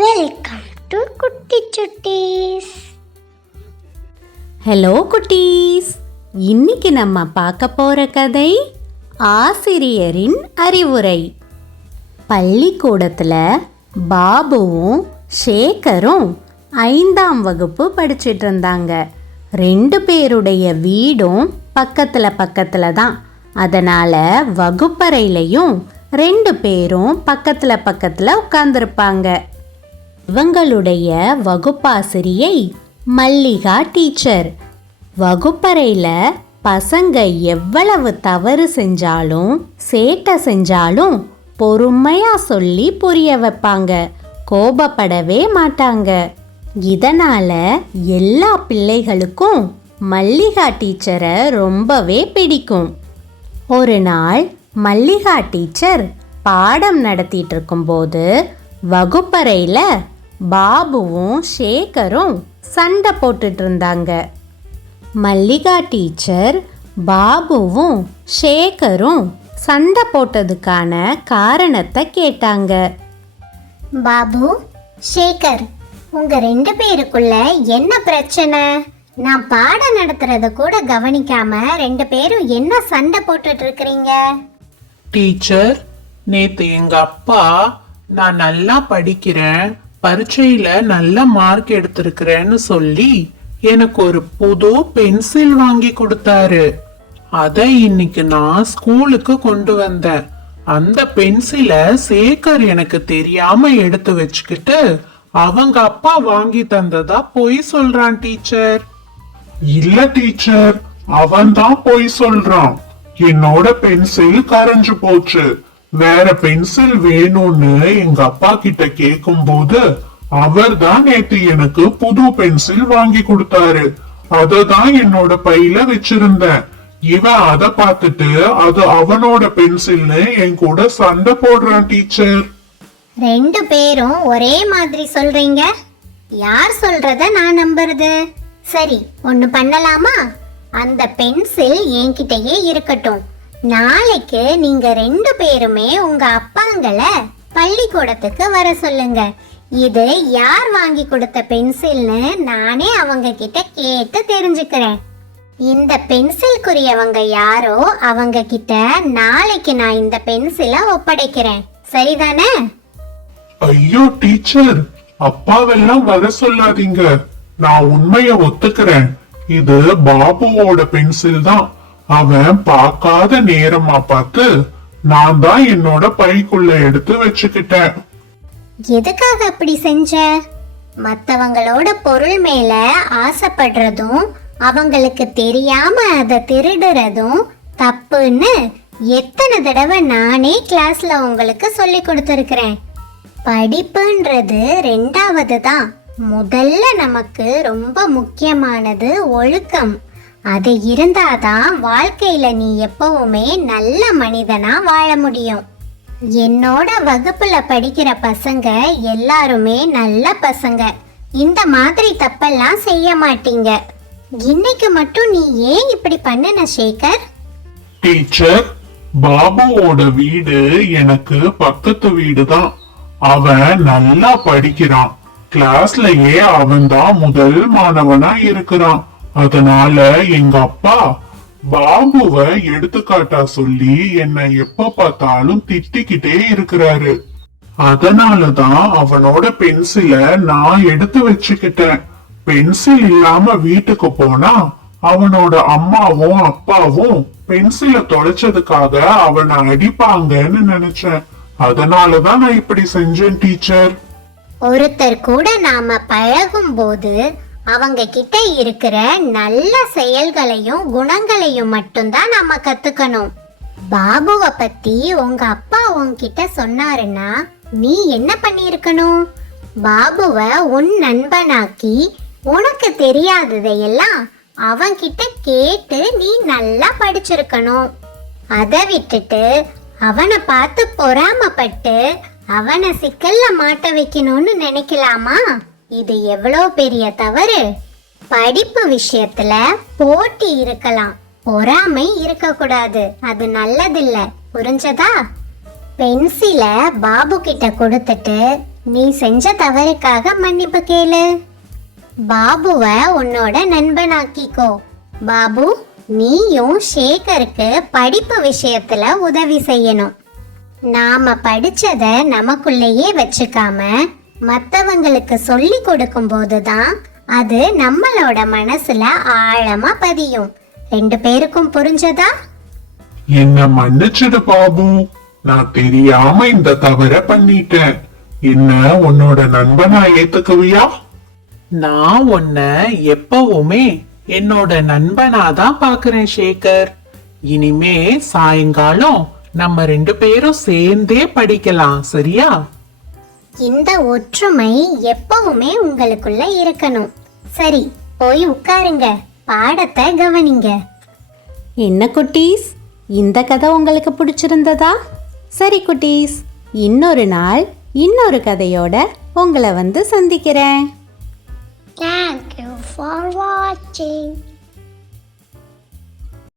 Welcome to குட்டி சுட்டீஸ். Hello குட்டீஸ், இன்னைக்கு நம்ம பார்க்க போற கதை ஆசிரியரின் அறிவுரை. பள்ளிக்கூடத்துல பாபுவும் சேகரும் 5ஆம் வகுப்பு படிச்சிட்டு இருந்தாங்க. 2 பேருடைய வீடும் பக்கத்துல தான். அதனால வகுப்பறையிலையும் 2 பேரும் பக்கத்துல உட்கார்ந்துருப்பாங்க. இவங்களுடைய வகுப்பாசிரியை மல்லிகா டீச்சர். வகுப்பறையில பசங்க எவ்வளவு தவறு செஞ்சாலும் சேட்டை செஞ்சாலும் பொறுமையா சொல்லி புரிய வைப்பாங்க. கோபப்படவே மாட்டாங்க. இதனால எல்லா பிள்ளைகளுக்கும் மல்லிகா டீச்சரை ரொம்பவே பிடிக்கும். ஒரு நாள் மல்லிகா டீச்சர் பாடம் நடத்திட்டு இருக்கும்போது வகுப்பறையில பாபுவும் சேகரும் சண்டை போட்டுட்டு இருந்தாங்க. மல்லிகா டீச்சர் பாபுவும் சேகரும் சண்டை போட்டதுக்கான காரணத்தை கேட்டாங்க. பாபு, சேகர், உங்க 2 பேருக்குள்ள என்ன பிரச்சனை? நான் பாடம் நடத்துறத கூட கவனிக்காம 2 பேரும் என்ன சண்டை போட்டுட்டு இருக்கிறீங்க? டீச்சர், நேத்து எங்க அப்பா நான் நல்லா படிக்கிறேன், பரீட்சையில நல்ல மார்க் எடுத்திருக்கிறேன்னு சொல்லி எனக்கு ஒரு புது பென்சில் வாங்கி கொடுத்தாரு. அதை இன்னைக்கு நான் ஸ்கூலுக்கு கொண்டு வந்தேன். அந்த பென்சிலை சேகர் எனக்கு தெரியாம எடுத்து வச்சுக்கிட்டு அவங்க அப்பா வாங்கி தந்ததா பொய் சொல்றான் டீச்சர். இல்ல டீச்சர், அவன் தான் பொய் சொல்றான். என்னோட பென்சில் கரைஞ்சு போச்சு. வேற பென்சில் வேணும்னு எங்க அப்பா கிட்ட கேக்கும் போது அவர் தான் நேத்து எனக்கு புது பென்சில் வாங்கி கொடுத்தாரு. அததான் என்னோட பையில வச்சிருந்தேன். இவன் அத பார்த்துட்டு அது அவனோட பென்சில்னு என் கூட சண்டை போடுறான் டீச்சர். 2 பேரும் ஒரே மாதிரி சொல்றீங்க. யார் சொல்றத நான் நம்புறது? சரி, ஒன்னு பண்ணலாமா? அந்த பென்சில் என்கிட்டயே இருக்கட்டும். நாளைக்கு நீங்க 2 பேருமே உங்க அப்பாங்களை பள்ளிக்கூடத்துக்கு வர சொல்லுங்க. இது யார் வாங்கி கொடுத்த பென்சில்னு நானே அவங்க கிட்ட கேட்டு தெரிஞ்சுக்கிறேன். இந்த பென்சில்குரியவங்க யாரோ அவங்க கிட்ட நாளைக்கு நான் இந்த பென்சிலை ஒப்படைக்கிறேன். சரிதானே? ஐயோ டீச்சர், அப்பாவெல்லாம் வர சொல்லாதீங்க. நான் உண்மைய ஒத்துக்கிறேன். இது பாபுவோட பென்சில் தான். அவன் பார்க்காத நேரமா பார்த்து நான் தான் என்னோட பைக்குள்ள எடுத்து வச்சுக்கிட்டேன். எதுக்காக அப்படி செஞ்ச? மத்தவங்களோட பொருள் மேல ஆசைப்படுறதும் அவங்களுக்கு தெரியாம அதை திருடுறதும் தப்புன்னு எத்தனை தடவை நானே கிளாஸ்ல உங்களுக்கு சொல்லி கொடுத்துருக்கிறேன். படிப்புன்றது 2வது தான். முதல்ல நமக்கு ரொம்ப முக்கியமானது ஒழுக்கம். அது இருந்தாதான் வாழ்க்கையில நீ எப்பவுமே நல்ல மனிதனா வாழ முடியும். என்னோட வகுப்புல படிக்கிற பசங்க எல்லாருமே நல்ல பசங்க. இந்த மாதிரி தப்பெல்லாம் செய்ய மாட்டீங்க. இன்னைக்கு மட்டும் நீ ஏன் இப்படி பண்ணுன சேகர்? டீச்சர், பாபுவோட வீடு எனக்கு பக்கத்து வீடு தான். அவன் நல்லா படிக்கிறான். கிளாஸ்லயே அவன் தான் முதல் மாணவனா இருக்கிறான். அதனால எங்க அப்பா பாபுவை எடுத்துக்காட்டா சொல்லி என்னை எப்ப பார்த்தாலும் திட்டிக்கிட்டே இருக்கிறாரு. அதனாலதான் அவனோட பென்சில நான் எடுத்து வச்சுக்கிட்டேன். பென்சில் இல்லாம வீட்டுக்கு போனா அவனோட அம்மாவும் அப்பாவும் பென்சில தொலைச்சதுக்காக அவனை அடிப்பாங்கன்னு நினைச்சேன். அதனாலதான் நான் இப்படி செஞ்சேன் டீச்சர். ஒருத்தர் கூட நாம பழகும் போது அவங்க கிட்ட இருக்கிற நல்ல செயல்களையும் குணங்களையும் மட்டும்தான் நாம கத்துக்கணும். பாபுவை பத்தி உங்க அப்பா உன்கிட்ட சொன்னாருன்னா நீ என்ன பண்ணிருக்கணும்? பாபுவை உன் நண்பனாக்கி உனக்கு தெரியாததையெல்லாம் அவன்கிட்ட கேட்டு நீ நல்லா படிச்சிருக்கணும். அதை விட்டுட்டு அவனை பார்த்து பொறாமப்பட்டு அவனை சிக்கல்ல மாட்ட வைக்கணும்னு நினைக்கலாமா? இது எவ்வளவு பெரிய தவறு. படிப்பு விஷயத்துல போட்டி இருக்கலாம், பொறாமை இருக்க கூடாது. அது நல்லதில்ல. புரிஞ்சதா? பென்சில பாபு கிட்ட கொடுத்துட்டு நீ செஞ்ச தவறுக்காக மன்னிப்பு கேளு. பாபுவை உன்னோட நண்பனாக்கிக்கோ. பாபு, நீயும் சேகருக்கு படிப்பு விஷயத்துல உதவி செய்யணும். நாம படிச்சத நமக்குள்ளேயே வச்சுக்காம மத்தவங்களுக்கு சொல்லி கொடுக்கும் போதுதான் அது நம்மளோட மனசுல ஆழமா பதியும். 2 பேருக்கும் புரிஞ்சதா? என்ன மன்னிச்சிடு பாபு, நான் தெரியாம இந்த தவற பண்ணிட்டேன். என்ன உன்னோட நண்பனா ஏத்துக்குவியா? நான் உன்னை எப்பவுமே என்னோட நண்பனாதான் பாக்குறேன் சேகர். இனிமே சாயங்காலம் நம்ம 2 பேரும் சேர்ந்தே படிக்கலாம், சரியா? இந்த ஒற்றுமை எப்பவுமே உங்களுக்குள்ள இருக்கணும். சரி, போய் உட்காருங்க, பாடத்தை கவனிங்க. என்ன குட்டீஸ், இந்த கதை உங்களுக்கு பிடிச்சிருந்ததா? சரி குட்டீஸ், இன்னொரு நாள் இன்னொரு கதையோட உங்களை வந்து சந்திக்கிறேன். Thank you for watching.